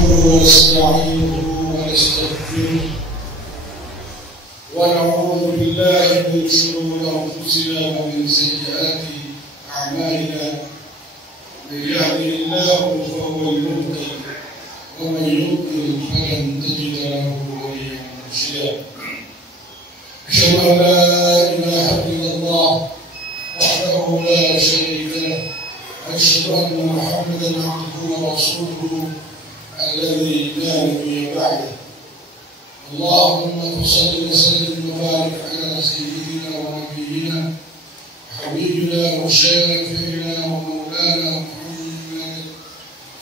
نحمده ونستعينه ونستغفره ونعوذ بالله من شرور أنفسنا ومن سيئات أعمالنا. من يهده الله فهو المهتد ومن يضلل فلن تجد له وليا مرشدا. أشهد أن لا إله إلا الله وحده لا شريك له. أشهد أن محمدا عبده ورسوله الذي لا نبي بعده. اللهم صل وسلم وبارك على سيدنا ونبينا حبيبنا وشافعنا ومولانا محمد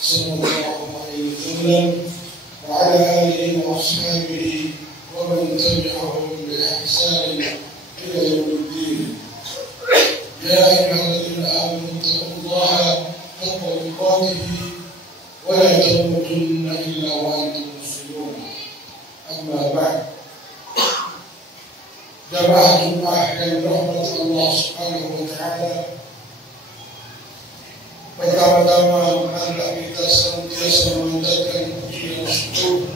صلى الله عليه وسلم وعلى آله وأصحابه ومن تبعهم بإحسان إلى يوم الدين. يا أيها الذين آمنوا اتقوا الله حق تقاته ولا تموتن إلا وأنتم مسلمون. أما بعد، jamaah Jumat yang dirahmati Allah Subhanahu wa Ta'ala, pertama-tama hendaklah kita senantiasa memanjatkan puji dan syukur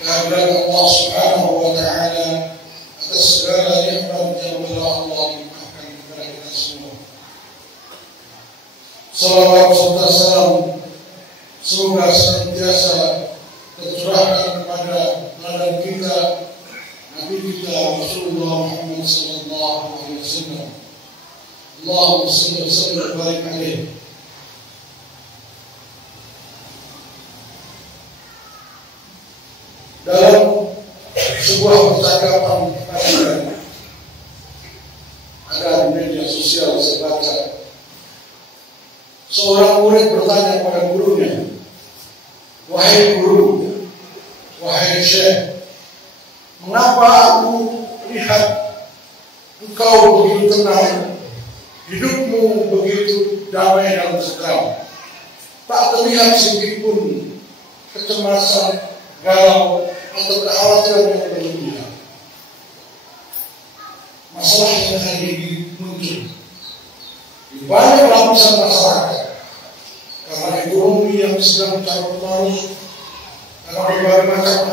kehadirat Allah Subhanahu wa Ta'ala atas segala nikmat yang telah Allah limpahkan kepada kita semua. Salawat serta salam semoga senantiasa tercurahkan kepada teladan kita, Nabi kita Rasulullah Muhammad sallallahu alaihi wasallam. Allahumma shalli wa sallim wa barik alaihi. Dalam sebuah percakapan ada di media sosial saya baca, seorang murid bertanya pada gurunya, "Wahai guru, wahai syekh, mengapa aku lihat engkau begitu tenang, hidupmu begitu damai dan tentram, tak terlihat sedikit pun kecemasan, galau atau kekhawatiran yang berlebihan?" Masalah yang hari ini muncul di banyak lapisan masyarakat karena ekonomi yang sedang carut-marut, karena berbagai macam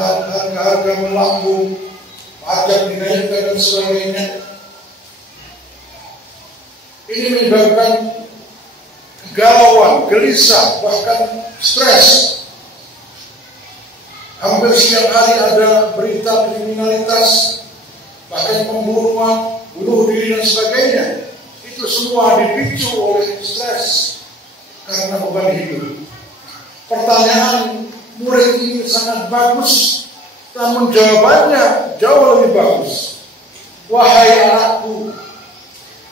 harga melambung, pajak dinaikkan dan sebagainya. Ini menyebabkan kegalauan, gelisah, bahkan stres. Hampir setiap hari ada berita kriminalitas, bahkan pembunuhan, bunuh diri dan sebagainya. Itu semua dipicu oleh stres karena beban hidup. Pertanyaan murid ini sangat bagus, namun jawabannya jauh lebih bagus. "Wahai anakku,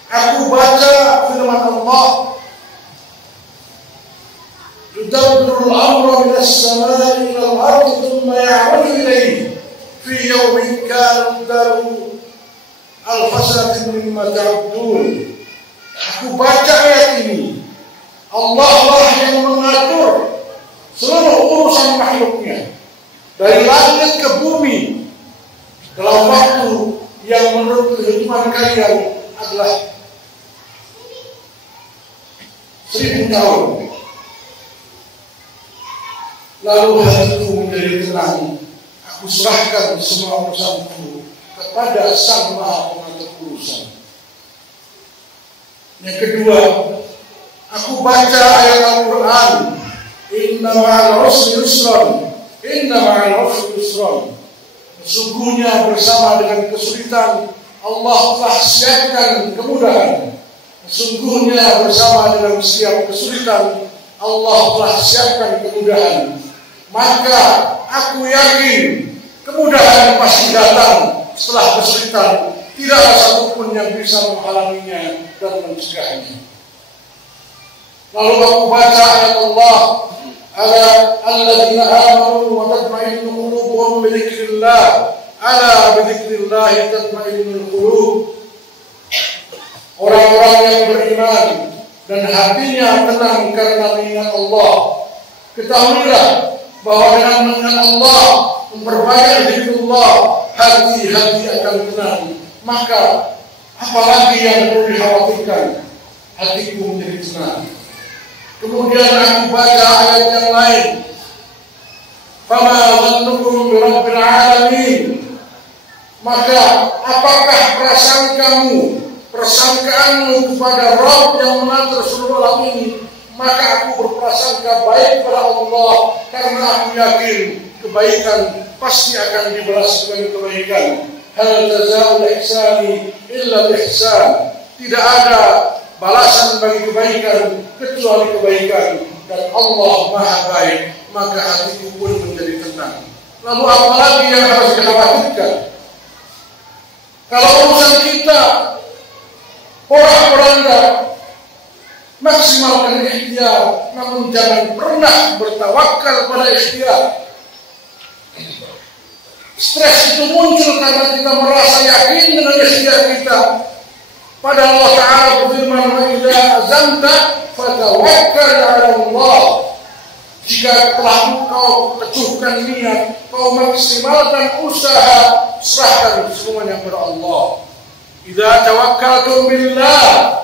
aku baca firman Allah, yudabbirul amra minas samai ilal ardi thumma ya'ruju ilayhi fi yawmin kana miqdaruhu alfa sanatin mimma ta'uddun." Aku baca ayat ini, Allah lah yang mengatur seluruh urusan makhluknya dari langit ke bumi dalam waktu yang menurut perhitungan kalian adalah 1000 tahun. Lalu hatiku menjadi tenang. Aku serahkan semua urusanku kepada Sang Maha Pengatur urusan. Yang kedua, aku baca ayat Al-Quran, "Inna ma'al usri yusran, inna ma'al usri yusran." Sesungguhnya bersama dengan kesulitan Allah telah siapkan kemudahan. Sesungguhnya bersama dengan setiap kesulitan Allah telah siapkan kemudahan. Maka aku yakin kemudahan pasti datang setelah kesulitan. Tidak ada satupun yang bisa menghalanginya dan mencegahnya. Lalu aku baca ayat Allah, "Ala alladzina amanu wa tatma'innu qulubuhum bi dzikrillah, ala bi dzikrillah tatma'innul qulub." Orang-orang yang beriman dan hatinya tenang karena mengingat Allah. Ketahuilah bahwa dengan mengingat Allah, memperbanyak zikrullah, hati-hati akan tenang. Maka apalagi yang perlu dikhawatirkan? Hatiku menjadi tenang. Kemudian aku baca ayat yang lain, Fama dhannukum bi rabbil alamin. Maka apakah persangkaanmu kepada Rabb yang mengatur seluruh alam ini? Maka aku berprasangka baik kepada Allah, karena aku yakin kebaikan pasti akan dibalas dengan kebaikan. Hal jazaa'ul ihsani illa ihsan. Tidak ada balasan bagi kebaikan kecuali kebaikan, dan Allah Maha Baik. Maka hatiku pun menjadi tenang. Lalu apalagi yang harus dikhawatirkan? Kalau urusan kita porak-poranda, maksimalkan ikhtiar, namun jangan pernah bertawakal pada ikhtiar. Stres itu muncul karena kita merasa yakin dengan ikhtiar kita. Pada Allah Ta'ala berfirman, "Wa idza azamta fatawakkal 'ala Allah." Jika telah kau teguhkan niat, kau maksimalkan usaha, serahkan semuanya kepada Allah. Idza tawakkaltum billah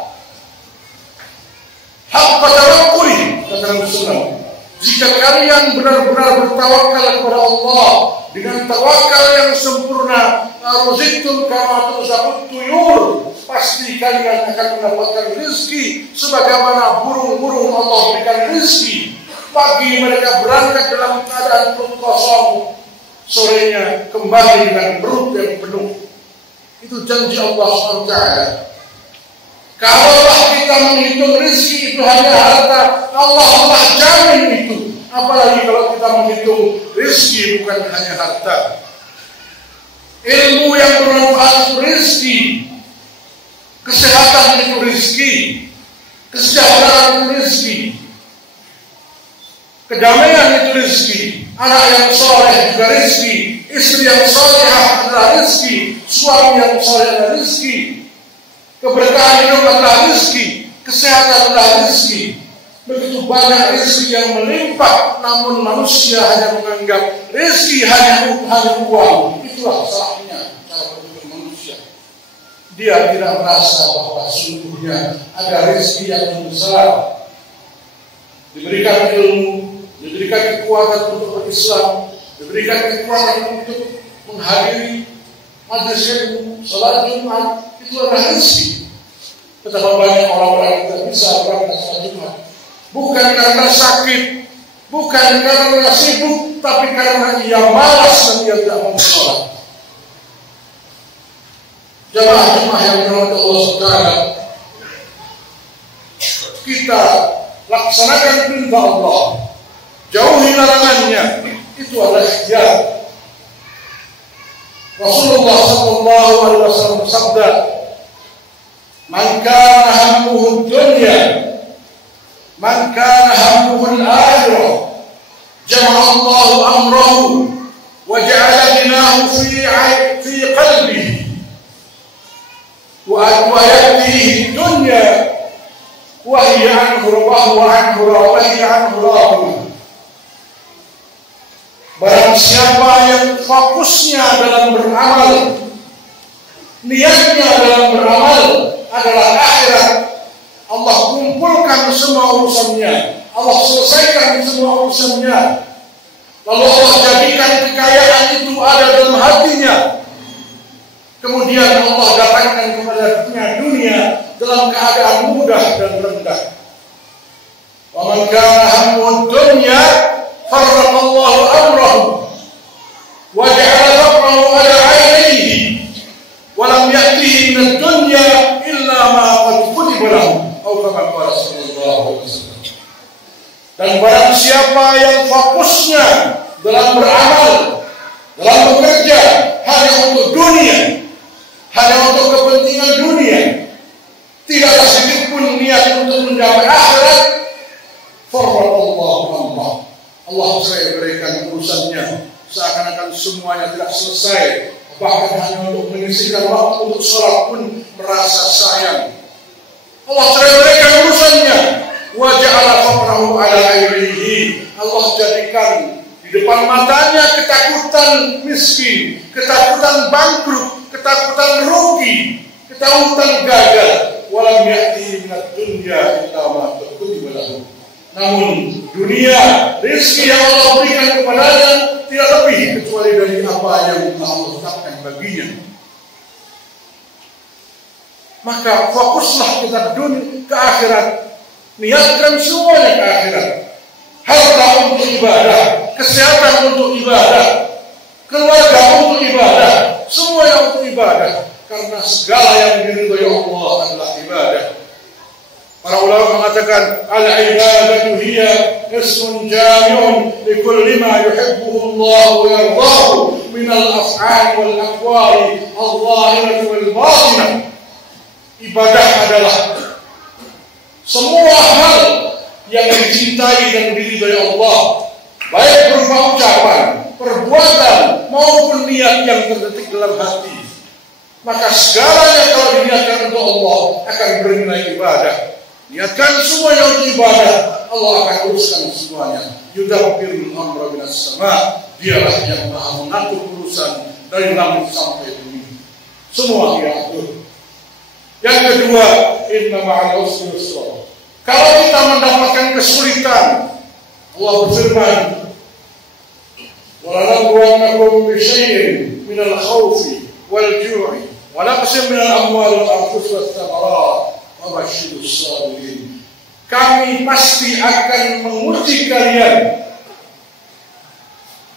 haqqa tawakkuli, kata Rasulullah. Jika kalian benar-benar bertawakal kepada Allah dengan tawakal yang sempurna, aruziktum kama turzaqut tuyur, pasti kalian akan mendapatkan rezeki sebagaimana burung-burung Allah berikan rezeki. Pagi mereka berangkat dalam keadaan perut kosong, sorenya kembali dengan perut yang penuh. Itu janji Allah SWT. Kalaulah kita menghitung rezeki itu hanya harta, Allah telah jamin itu. Apalagi kalau kita menghitung rezeki bukan hanya harta. Ilmu yang bermanfaat itu rezeki, kesehatan itu rezeki, kesejahteraan itu rezeki, kedamaian itu rezeki, anak yang soleh juga rezeki, istri yang solehah adalah rezeki, suami yang soleh adalah rezeki, keberkahan hidup adalah rezeki, kesehatan adalah rezeki. Begitu banyak rezeki yang melimpah, namun manusia hanya menganggap rezeki hanya uang. Itulah salahnya cara berpikir manusia. Dia tidak merasa bahwa sesungguhnya ada rezeki yang lebih besar. Diberikan ilmu, diberikan kekuatan untuk berislam, diberikan kekuatan untuk menghadiri majelis ilmu, salat Jumat, itu adalah rezeki. Betapa banyak orang-orang yang tidak bisa berangkat salat Jumat, bukan karena sakit, bukan karena sibuk, tapi karena ia malas dan ia tidak mau sholat. Jamaah-jamaah yang dirahmati Allah Subhanahu, kita laksanakan perintah Allah, jauhi larangannya, itu adalah ikhtiar. Rasulullah sallallahu alaihi wasallam bersabda, "Man kana hammuhu dunya, man kana hammuhu al-akhirah, jama'a Allahu amrahu wa ja'ala ghinahu fi qalbihi wa ya'tihi dunya wa hiya anhu rawahu." Barang siapa yang fokusnya dalam beramal, niatnya dalam beramal adalah akhirat, Allah kumpulkan semua urusannya, Allah selesaikan semua urusannya, lalu Allah jadikan kekayaan itu ada dalam hatinya, kemudian Allah datangkan kepadanya dunia dalam keadaan mudah dan rendah. Wa man kana hammuhu dunya farraqallahu amrahu wa ja'ala faqrahu ala 'ainihi wa lam ya'tihi min ad-dunya illa ma qad kutiba lahu, atau kama qala sallallahu alaihi wasallam. Dan barang siapa yang fokusnya dalam beramal, dalam bekerja hanya untuk dunia, hanya untuk kepentingan dunia, tidaklah sedikit pun niat untuk mencapai akhirat, farraqallahu amrahu, Allah berikan urusannya, seakan-akan semuanya tidak selesai, bahkan hanya untuk menyisihkan waktu untuk sholat pun merasa sayang. Allah berikan urusannya, wa ja'ala faqrahu ala 'ainihi, Allah jadikan di depan matanya ketakutan miskin, ketakutan bangkrut, ketakutan rugi, ketakutan gagal. Walam ya'tihi minad dunya illa ma kutiba lahu, Namun dunia, rezeki yang Allah berikan kepadanya tidak lebih kecuali dari apa yang Allah tetapkan baginya. Maka fokuslah kita ke akhirat, niatkan semuanya ke akhirat. Harta untuk ibadah, kesehatan untuk ibadah, keluarga untuk ibadah, semuanya untuk ibadah. Karena segala yang diridhai Allah adalah ibadah. Para ulama mengatakan al-ibadatu hiya ismun jami'un li kulli ma yuhibbuhu Allah wa yardahu min al-af'al wal aqwali al-zahirah wal batinah. Ibadah adalah semua hal yang dicintai dan diridhai Allah, baik berupa ucapan, perbuatan maupun niat yang terdetik dalam hati. Maka segalanya kalau diniatkan untuk Allah akan bernilai ibadah. Niatkan semuanya untuk ibadah, Allah akan uruskan semuanya. Yudabbirul amra minas sama, dialah yang maha mengatur urusan dari langit sampai bumi. Semua dia atur. Yang kedua, inna ma'al usri yusra. Kalau kita mendapatkan kesulitan, Allah berfirman, وَلَنَبْلُوَنَّكُمْ بِشَيْءٍ مِنَ الْخَوْفِ وَالْجُوعِ وَنَقْصٍ مِنَ الْأَمْوَالِ وَالْأَنفُسِ وَالثَّمَرَاتِ وَبَشِّرِ الصَّابِرِينَ. Kami pasti akan menguji kalian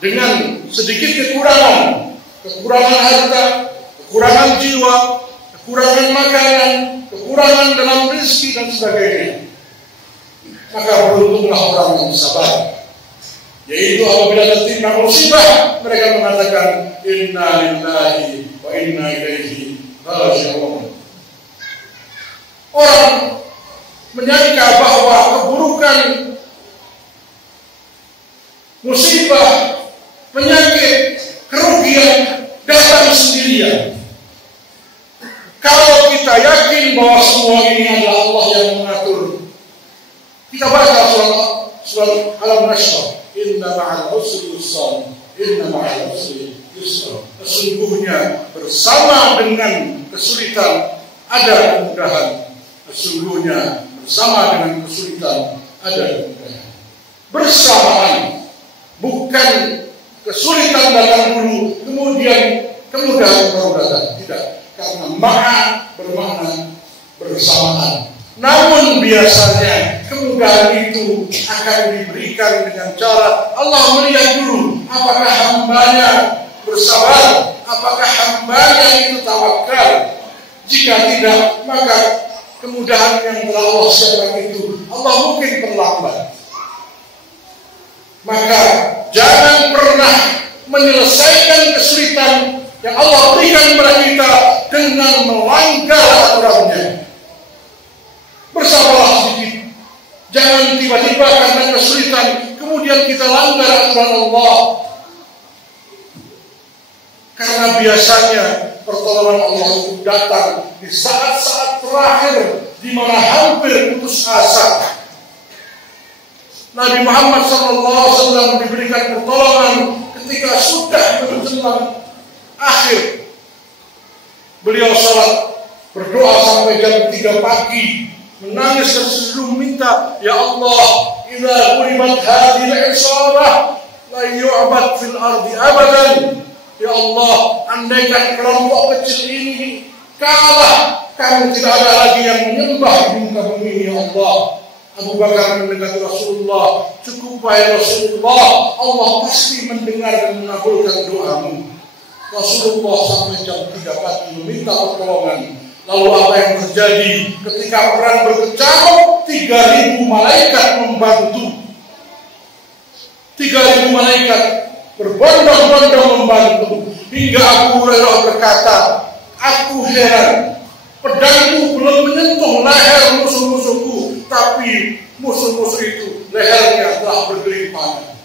dengan sedikit kekurangan harta, kekurangan jiwa, kekurangan makanan, kekurangan dalam rezeki dan sebagainya. Maka beruntunglah orang yang sabar. Yaitu apabila tertimpa musibah, mereka mengatakan inna lillahi wa inna ilaihi raji'un. Orang menyangka bahwa keburukan, musibah, penyakit, kerugian datang sendirian. Kalau kita yakin bahwa semua ini adalah Allah yang mengatur, kita baca surat Al-Nashr, inna ma'al usri yusra, inna ma'al usri yusra. Sesungguhnya bersama dengan kesulitan ada kemudahan. Sesungguhnya bersama dengan kesulitan ada kemudahan. Bersamaan, bukan kesulitan datang dulu kemudian kemudahan baru datang. Tidak, karena ma'a bermakna bersamaan. Namun biasanya kemudahan itu akan diberikan dengan cara Allah melihat dulu apakah hambanya bersabar, apakah hambanya itu tawakal. Jika tidak, maka kemudahan yang telah Allah siapkan itu Allah mungkin terlambat. Maka jangan pernah menyelesaikan kesulitan yang Allah berikan kepada kita dengan melanggar aturannya. Bersabarlah sedikit. Jangan tiba-tiba karena kesulitan kemudian kita langgar aturan Allah. Karena biasanya pertolongan Allah itu datang di saat-saat terakhir di mana hampir putus asa. Nabi Muhammad SAW diberikan pertolongan ketika sudah menjelang akhir. Beliau salat berdoa sampai jam 3 pagi. Menangis dan selalu minta, ya Allah, idza uribat hadhil isabah la yu'bad fil ardi abadan. Ya Allah, andaikan kelompok kecil ini kalah, kami tidak ada lagi yang menyembah di muka bumi ini, ya Allah. Abu Bakar mendekati Rasulullah, cukup wahai Rasulullah, Allah pasti mendengar dan mengabulkan doamu. Rasulullah sampai jam 3 pagi meminta pertolongan. Lalu apa yang terjadi ketika perang berkecamuk? 3.000 malaikat membantu. 3.000 malaikat berbondong-bondong membantu. Hingga Abu Hurairah berkata, aku heran, pedangku belum menyentuh leher musuh-musuhku, tapi musuh-musuh itu lehernya telah bergelimpangan.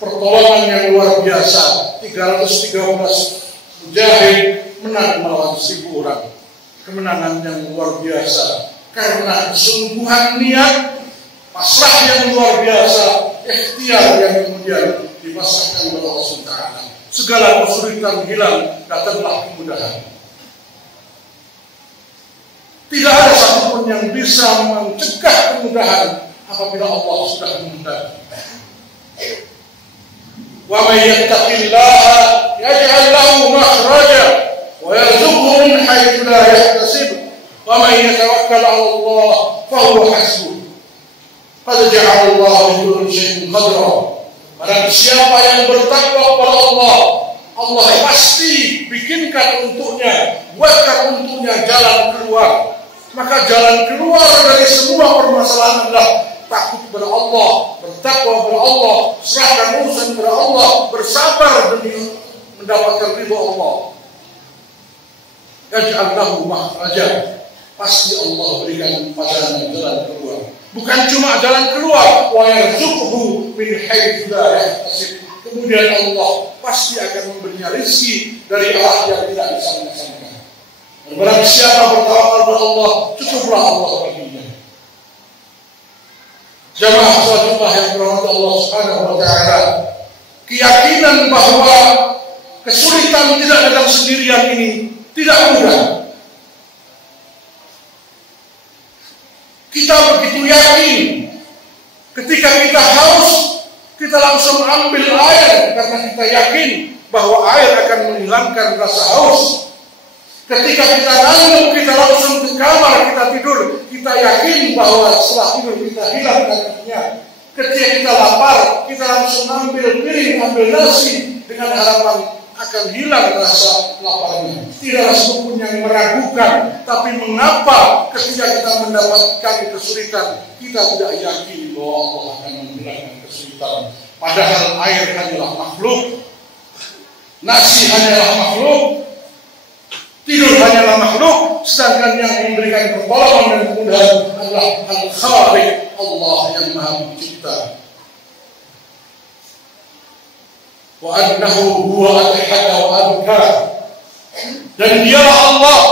Pertolongan yang luar biasa. 313 mujahid menang melawan 1.000 orang. Kemenangan yang luar biasa karena kesungguhan niat, pasrah yang luar biasa, ikhtiar yang kemudian dipasrahkan kepada Allah SWT. Segala kesulitan hilang, datanglah kemudahan. Tidak ada satupun yang bisa mencegah kemudahan apabila Allah sudah menghendaki. Wa may yattaqillaha yaj'al lahu makhraja wa yarzuqhu min haitsu la yahtasib wa may yatawakkal 'ala Allah fa huwa hasbuh. Qad ja'ala Allah li kulli shay'in qadra. Barang siapa yang bertakwa kepada Allah, Allah pasti bikinkan untuknya, buatkan untuknya jalan keluar. Maka jalan keluar dari semua permasalahan adalah takut kepada Allah, bertakwa kepada Allah, serahkan urusan kepada Allah, bersabar demi mendapatkan ridho Allah. Yaj'al lahu makhraja. Pasti Allah berikan padanya jalan keluar. Bukan cuma jalan keluar, wa yarzuqhu min haitsu la yahtasib. Kemudian Allah pasti akan memberinya rezeki dari arah yang tidak disangka-sangka. Barang siapa bertawakal kepada Allah, cukuplah Allah baginya. Jamaah sahabat yang dirahmati Allah Subhanahu wa taala, keyakinan bahwa kesulitan tidak datang sendirian ini tidak mudah. Kita begitu yakin ketika kita haus, kita langsung ambil air karena kita yakin bahwa air akan menghilangkan rasa haus. Ketika kita ngantuk, kita langsung ke kamar, kita tidur, kita yakin bahwa setelah tidur kita hilang kantuknya. Ketika kita lapar, kita langsung ambil piring, ambil nasi dengan harapan akan hilang rasa laparnya. Tidak satupun yang meragukan. Tapi mengapa ketika kita mendapatkan kesulitan, kita tidak yakin bahwa Allah akan menghilangkan kesulitan? Padahal air hanyalah makhluk, nasi hanyalah makhluk, tidur hanyalah makhluk, sedangkan yang memberikan pertolongan dan kemudahan adalah Al-Khaliq, Allah yang Maha Pencipta. Wa annahu huwa al-hada wa abka. Dan dialah Allah,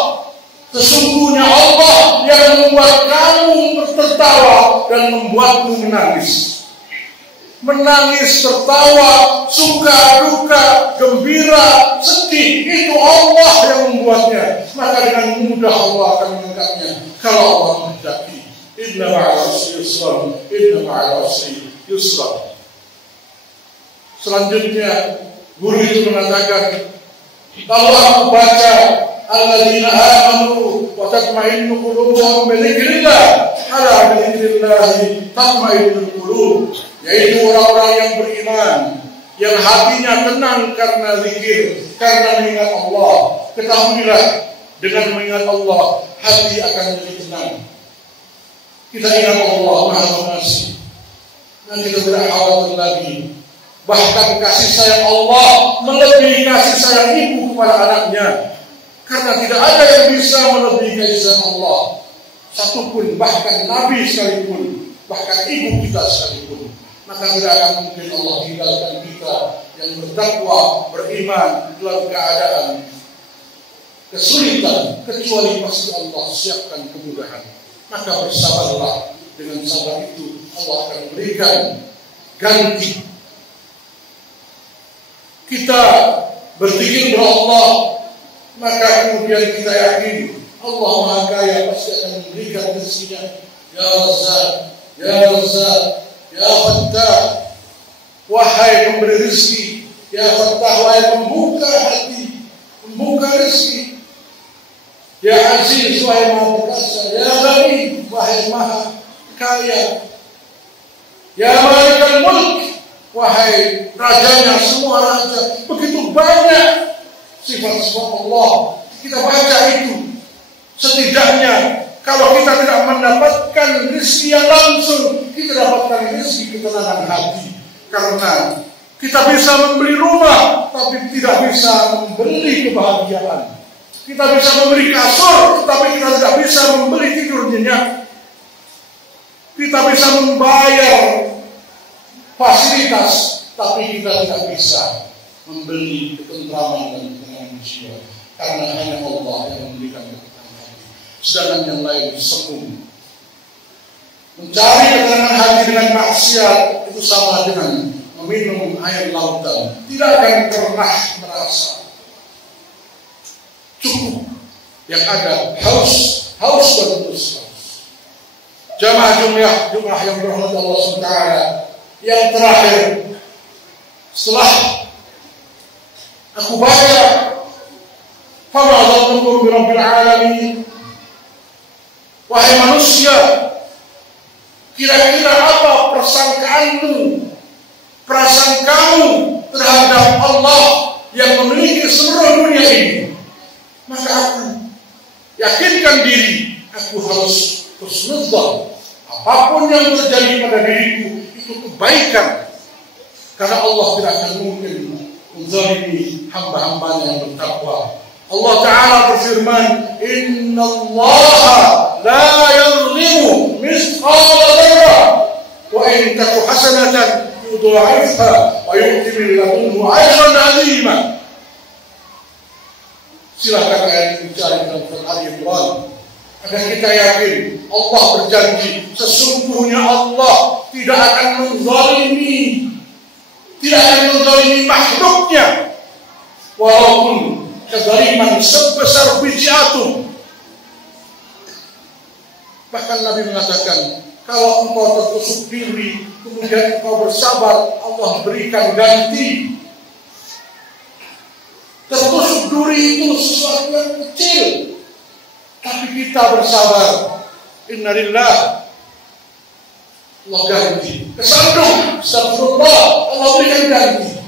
sesungguhnya Allah yang membuat kamu tertawa dan membuatmu menangis. Menangis, tertawa, suka, duka, gembira, sedih, itu Allah yang membuatnya. Maka dengan mudah Allah akan mengangkatnya kalau Allah menghendaki. Inna ma'al usri yusra, inna ma'al usri yusra. Selanjutnya guru itu mengatakan, kalau aku baca alladzina amanu wa tatma'innu qulubuhum bi dzikrillah, ala bi dzikrillah tatma'innul qulub, yaitu orang-orang yang beriman, yang hatinya tenang karena zikir, karena mengingat Allah. Ketahuilah, dengan mengingat Allah, hati akan menjadi tenang. Kita ingat Allah Maha Pengasih, dan kita tidak khawatir lagi. Bahkan kasih sayang Allah melebihi kasih sayang ibu kepada anaknya. Karena tidak ada yang bisa melebihi kasih sayang Allah satupun, bahkan Nabi sekalipun, bahkan ibu kita sekalipun. Maka tidak akan mungkin Allah tinggalkan kita yang bertakwa, beriman dalam keadaan kesulitan, kecuali pasti Allah siapkan kemudahan. Maka bersabarlah, dengan sabar itu Allah akan berikan ganti. Kita berzikir kepada Allah, maka kemudian kita yakin Allah Maha Kaya pasti akan memberikan rezekinya. Ya Razzaq, Ya Razzaq, Ya Fattah, wahai pemberi rezeki. Ya Fattah, wahai pembuka hati, pembuka rezeki. Ya Aziz, wahai Maha Perkasa. Ya Ghani, wahai Maha Kaya. Ya Malikal Mulk, wahai rajanya semua raja. Begitu banyak sifat-sifat Allah. Kita baca itu. Setidaknya kalau kita tidak mendapatkan rezeki yang langsung, kita dapatkan rezeki ketenangan hati. Karena kita bisa membeli rumah, tapi tidak bisa membeli kebahagiaan. Kita bisa membeli kasur, tapi kita tidak bisa membeli tidur nyenyak. Kita bisa membayar fasilitas, tapi kita tidak bisa membeli ketentraman dan ketenangan jiwa. Karena hanya Allah yang memberikan ketenangan hati. Sedangkan yang lain semu. Mencari ketenangan hati dengan maksiat itu sama dengan meminum air lautan. Tidak akan pernah merasa cukup. Yang ada haus dan terus haus. Jamaah Jumat yang berahmat Allah SWT, yang terakhir setelah aku baca fama dhannukum bi rabbil alamin, wahai manusia, kira-kira apa perasaan kamu terhadap Allah yang memiliki seluruh dunia ini? Maka aku yakinkan diri, aku harus husnudzan. Apapun yang terjadi pada diriku itu kebaikan, karena Allah tidak akan mungkin menzalimi hamba-hambanya yang bertakwa. Allah Ta'ala berfirman, Inna Allah la yadhlimu mithqala dzarrah wa in taku hasanatan yudha'ifha wa yu'ti min ladunhu ajran 'azima. Silakan ayat ini dicari dalam Quran Al-Imran agar kita yakin Allah berjanji sesungguhnya Allah tidak akan menzalimi makhluknya walaupun kezaliman sebesar biji atom. Bahkan Nabi mengatakan, kalau engkau tertusuk diri kemudian engkau bersabar, Allah berikan ganti. Tertusuk duri itu sesuatu yang kecil, tapi kita bersabar, innalillah, Allah ganti. Kesandung, astagfirullah, Allah berikan ganti.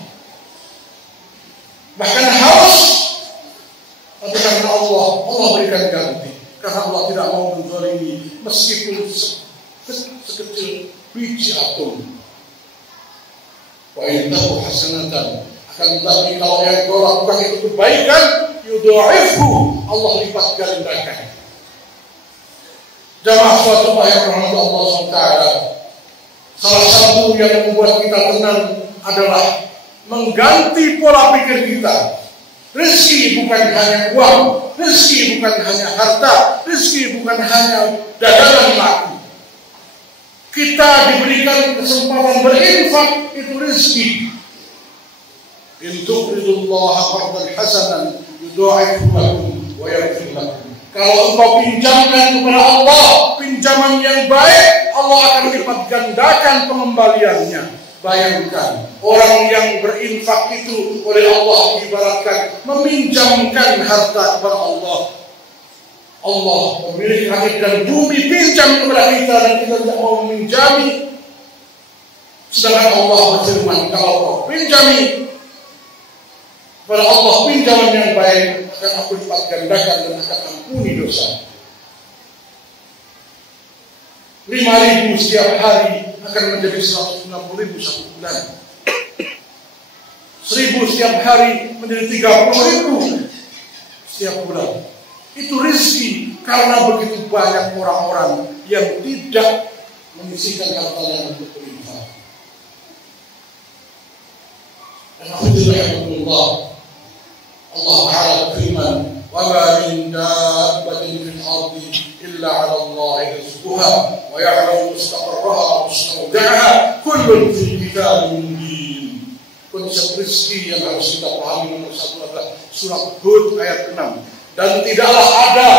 Bahkan haus, tapi karena Allah berikan ganti. Karena Allah tidak mau menzalimi meskipun sekecil biji atom. Wa in taku hasanatan, akan tetapi kalau yang kau lakukan itu kebaikan, yudha'ifhu, Allah lipat gandakan. Jamaah suatu yang rahmat Allah SWT, salah satu yang membuat kita tenang adalah mengganti pola pikir kita. Rezeki bukan hanya uang, rezeki bukan hanya harta, rezeki bukan hanya dagangan laku. Kita diberikan kesempatan berinfak, itu rezeki. In tuqridullaha qardan hasanan yudha'ifhu lakum wa yaghfir lakum. Kalau engkau pinjamkan kepada Allah pinjaman yang baik, Allah akan lipat gandakan pengembaliannya. Bayangkan, orang yang berinfak itu oleh Allah diibaratkan meminjamkan harta kepada Allah. Allah pemilik langit dan bumi pinjam kepada kita dan kita tidak mau meminjami. Sedangkan Allah berfirman, kalau kau pinjami kepada Allah pinjaman yang baik, akan aku lipat gandakan dan akan ampuni dosa. 5.000 setiap hari akan menjadi 160.000 satu bulan. 1.000 setiap hari menjadi 30.000 setiap bulan. Itu rezeki karena begitu banyak orang-orang yang tidak menyisihkan hartanya untuk berinfak. Dan alhamdulillah, Allah Ta'ala berfirman, wa ma min dabbatin fil ardi illa 'ala Allahi rizquha wa ya'lamu mustaqarraha wa mustawda'aha kullun fi kitabin mubin. Konsep rezeki yang harus kita pahami nomor satu adalah surat Hud ayat 6. Dan tidaklah ada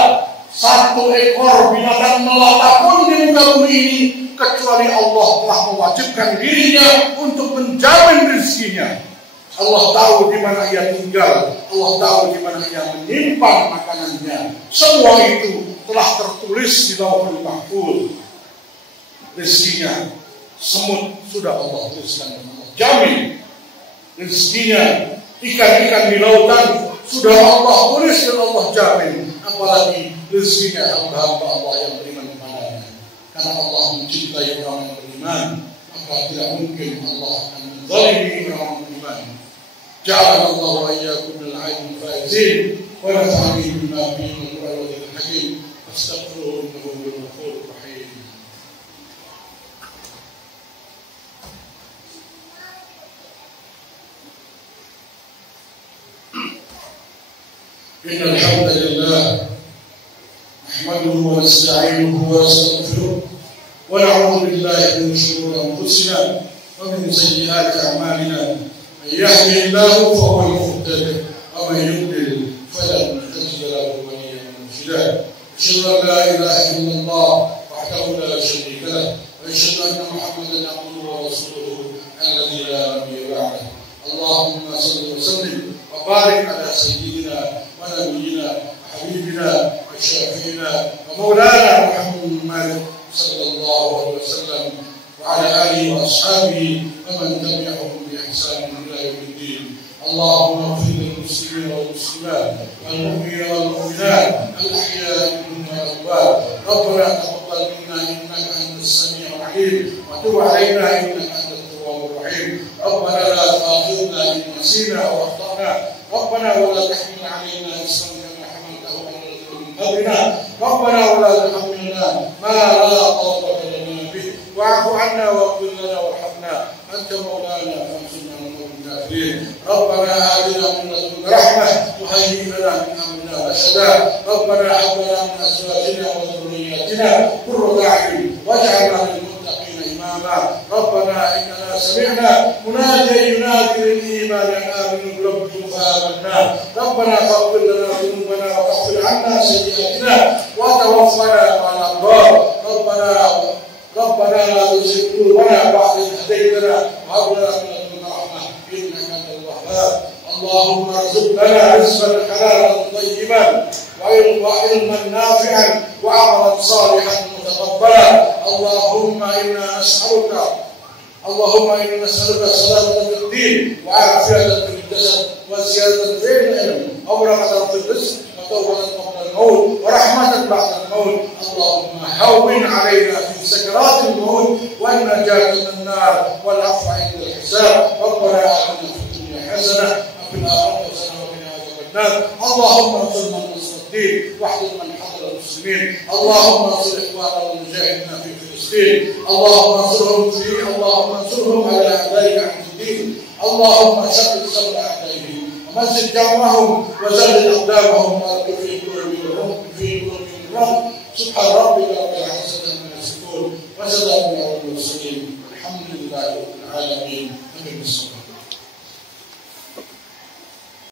satu ekor binatang melata pun di muka bumi ini kecuali Allah telah mewajibkan dirinya untuk menjamin rezekinya. Allah tahu di mana ia tinggal, Allah tahu di mana ia menyimpan makanannya. Semua itu telah tertulis di Lauhul Mahfuz. Rezekinya semut sudah Allah tuliskan, Allah jamin. Rezekinya ikan-ikan di lautan sudah Allah tulis dan Allah jamin. Apalagi rezekinya hamba-hamba Allah yang beriman kepadanya. Karena Allah mencintai orang yang beriman, maka tidak mungkin Allah akan menzalimi orang beriman. جعلنا الله وإياكم من العين الفائزين ونفعني بما فيه من القرآن الحكيم واستغفروه إنه هو الغفور الرحيم. إن الحمد لله نحمده ونستعينه ونستغفره ونعوذ بالله من شرور أنفسنا ومن سيئات أعمالنا. من يهده الله فهو المهتد ومن يضلل فلن تجد له وليا مرشدا. أشهد أن لا إله إلا الله وحده لا شريك له، وأشهد أن محمدا عبده ورسوله الذي لا نبي بعده. اللهم صل وسلم وبارك على سيدنا ونبينا وحبيبنا وشافينا ومولانا محمد صلى الله عليه وسلم وعلى آله وأصحابه ومن تبعهم بإحسان إلى يوم الدين. اللهم اغفر للمسلمين والمسلمات والمؤمنين والمؤمنات الأحياء منهم والأموات. ربنا تقبل منا إنك أنت السميع العليم وتب علينا إنك أنت التواب الرحيم. ربنا لا تؤاخذنا إن نسينا أو أخطأنا. ربنا ولا تحمل علينا إصرا كما حملته على الذين من قبلنا. ربنا ولا تحملنا ما لا طاقة لنا به. واعف عنا واغفر لنا وارحمنا أنت مولانا فانصرنا على القوم الكافرين. ربنا آتنا من لدنك رحمة وهيئ لنا من أمرنا رشدا. ربنا هب لنا من أزواجنا وذرياتنا قرة أعين واجعلنا للمتقين إماما. ربنا إننا سمعنا مناديا ينادي للإيمان أن آمنوا بربكم فآمنا. ربنا فاغفر لنا ذنوبنا وكفر عنا سيئاتنا وتوفنا مع الأبرار. ربنا لا تزغ قلوبنا بعد إذ هديتنا وهب لنا من لدنك رحمة إنك أنت الوهاب. اللهم ارزقنا رزقا حلالا طيبا وعلما نافعا وعملا صالحا متقبلا. اللهم إنا نسألك سلامة في الدين وعافية في الجسد وزيادة في العلم وبركة في الرزق وتوبة قبل الموت ورحمة بعد الموت. اللهم هون علينا في سكرات الموت والنجاة من النار والعفو عند الحساب. ربنا آتنا في الدنيا حسنة وفي الآخرة حسنة وقنا عذاب النار. اللهم انصر من نصر الدين واحفظ من حضر المسلمين. اللهم انصر إخواننا المجاهدين في فلسطين. اللهم انصرهم على أعدائك عن الدين. اللهم شتت صدر أعدائهم ومزق جمعهم وزلزل أقدامهم وألقِ في قلوبهم الرعب. سبحان ربك رب العزة عما يصفون وسلام على المرسلين والحمد لله رب العالمين.